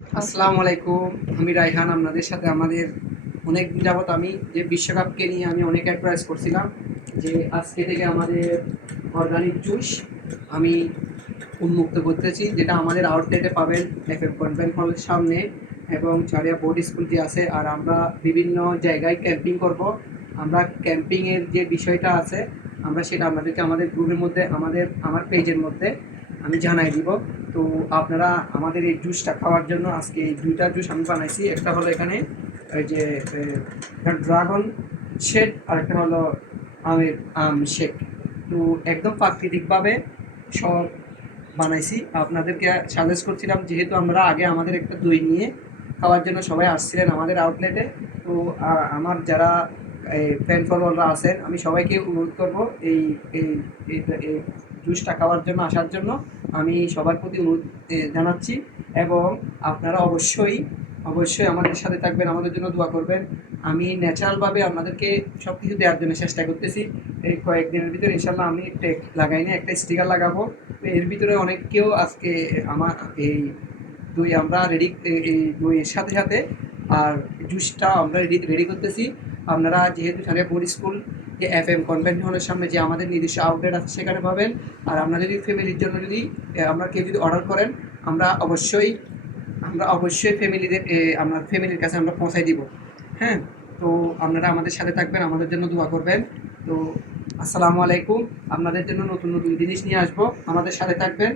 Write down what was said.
আসসালামু আলাইকুম। আমি রায়হান আপনাদের সাথে আমাদের অনেক দিন যাবত আমি যে বিশ্বকাপকে নিয়ে আমি অনেক অ্যাডভাইস করছিলাম যে আজকে থেকে আমাদের অর্গানিক জুস আমি উন্মুক্ত করতেছি, যেটা আমাদের আউটলেটে পাবেন এফএম কনভেন্ট হলের সামনে এবং চারিয়া বোর্ড স্কুল যে আছে। আর আমরা বিভিন্ন জায়গায় ক্যাম্পিং করব। আমরা ক্যাম্পিংয়ের যে বিষয়টা আছে আমরা সেটা আপনাদেরকে আমাদের গ্রুপের মধ্যে আমার পেজের মধ্যে আমি জানাই দিব। তো আপনারা আমাদের এই জুসটা খাওয়ার জন্য আজকে এই দুইটা জুস আমি বানাইছি। একটা হলো এখানে এই যে ড্রাগন শেড, আর একটা হলো আম শেক। তো একদম প্রাকৃতিকভাবে সব বানাইছি। আপনাদেরকে সাজেস্ট করছিলাম, যেহেতু আমরা আগে আমাদের একটা দই নিয়ে খাওয়ার জন্য সবাই আসছিলেন আমাদের আউটলেটে। তো আমার যারা ফ্যান ফলোয়াররা আছেন, আমি সবাইকে অনুরোধ করবো এই এই এই এই জুসটা খাওয়ার জন্য আসার জন্য আমি সবার প্রতি অনুরোধ জানাচ্ছি। এবং আপনারা অবশ্যই অবশ্যই আমাদের সাথে থাকবেন, আমাদের জন্য দোয়া করবেন। আমি ন্যাচারালভাবে আপনাদেরকে সব কিছু দেওয়ার জন্য চেষ্টা করতেছি। এই কয়েকদিনের ভিতরে ইনশাল্লাহ আমি টেক লাগাই না, একটা স্টিকার লাগাবো। তো এর ভিতরে অনেকেও আজকে আমার এই দই আমরা রেডি, এই দইয়ের সাথে সাথে আর জুসটা আমরা রেডি করতেছি। আপনারা যেহেতু সারিয়াপুর স্কুল যে এফএম কনভেন্ট হলের সামনে যে আমাদের নিজস্ব আউটলেট আছে সেখানে পাবেন। আর আপনারা যদি ফ্যামিলির জন্য যদি আমরা কেউ যদি অর্ডার করেন, আমরা অবশ্যই ফ্যামিলিদের আপনার ফ্যামিলির কাছে আমরা পৌঁছাই দিব। হ্যাঁ, তো আপনারা আমাদের সাথে থাকবেন, আমাদের জন্য দোয়া করবেন। তো আসসালামু আলাইকুম। আপনাদের জন্য নতুন নতুন জিনিস নিয়ে আসবো, আমাদের সাথে থাকবেন।